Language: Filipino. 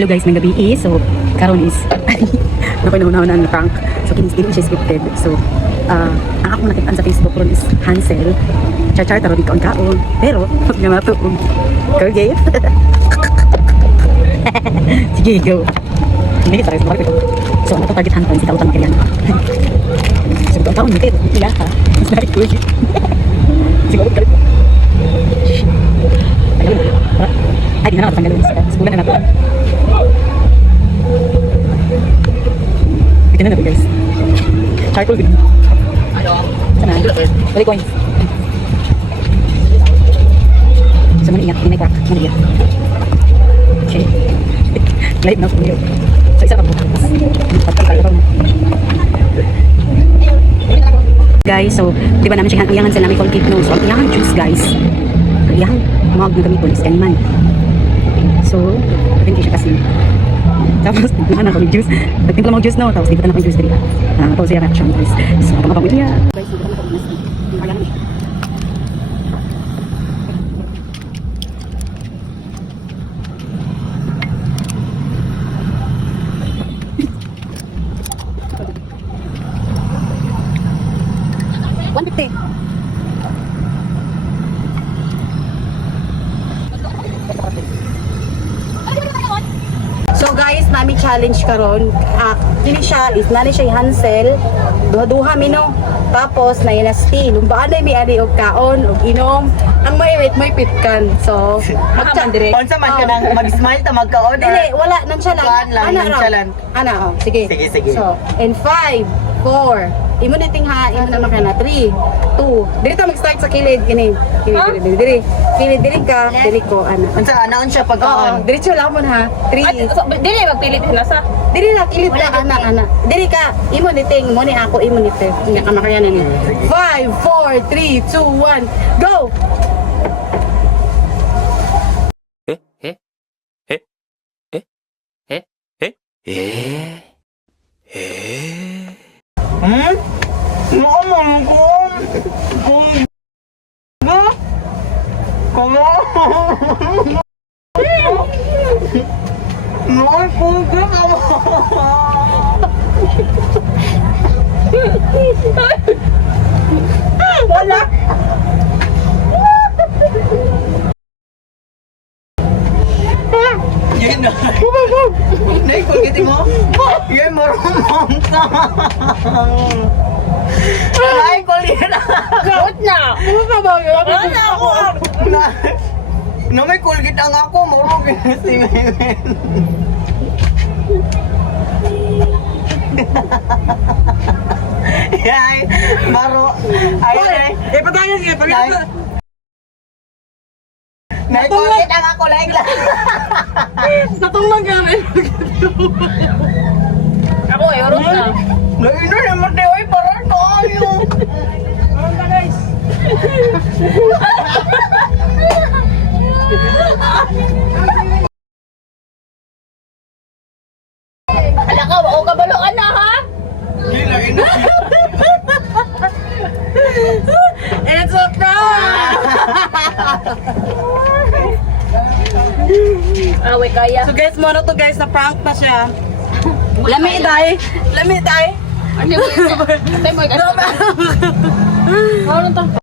Hello guys, may gabi so karon is nakoy na ang prank. So kinis dili siya scripted. So ang ako nakita sa Facebook ron is Hansel. Char taro di kaon. Pero pag nga nato girl gay. Sige, go. Hindi sa restaurant ko. So ano to target hand si Tawtan Kalian. So taon nito, ila ha. Mas like ko. Siguro ka. Ay, di na natanggalin sa sebulan na nato. Bitin na guys. Charcoal din. Sana, balik coins. So, muna ingat, hindi crack. Muna ingat. Okay. Light na po. So, isa pa po. Guys, so, di ba namin siya iyangan sa namin called cake nose. So, ang iyangan juice, guys. Ang iyangan mga gamiton is kaniman. So, pwede siya kasi. Tapos, nagtimpla na kami juice. Nagtimpla mo juice, no? Tapos, dibutan na kami juice dito. Tapos, siya reaction, guys. So, kapag niya. Guys, dibutan na kami nasi. Ayan na siya. So guys, nami challenge karon. Kini siya is nani siya Hansel. Duha-duha mino. Tapos na inasti. Lumbaan ay may ari og kaon og inom. Ang may wait may pitkan. So, magchan dire. Unsa man ka nang mag-smile ta magkaon? Dili, wala nang siya lang. Ana, oh, sige. Sige. So, in 5, 4, imo niting ha, imo na makana 3, 2. Diri ta mag-start sa kilid kini. Diri. Kilid diri ka, diri ko ana. Unsa siya Oo, pagkaon? diretso lang mo ha. 3. Dili magpilit na sa. Diri na kilid ka ana. Diri ka, imo niting mo ni ako imo niting. Nga ka makayanan ni. 5, 4, 3, 2, 1, go. Naman ko. Kamo. Noy ko kamo. Wala. Yan na. Nay ko giti mo. Yan marunong ka. Nay ko lira. Goat na. Ano pa ba yun? Wala ako. No may kulgit ang ako, murog si Memen. Ay, maro. Ay. Patayan sige, pagkakita. May kulgit ang ako, laing lang. Natunglang ka rin. Ako ay oros na. Lain na naman di, oy, para tayo. Ano ka guys? Hala ka, o kabaloan na ha? Lain na. It's a prank! Away kaya. So guys, mo na to guys, na prank na siya. Lami day. Ano mo ito? Ate mo ito. Ano to?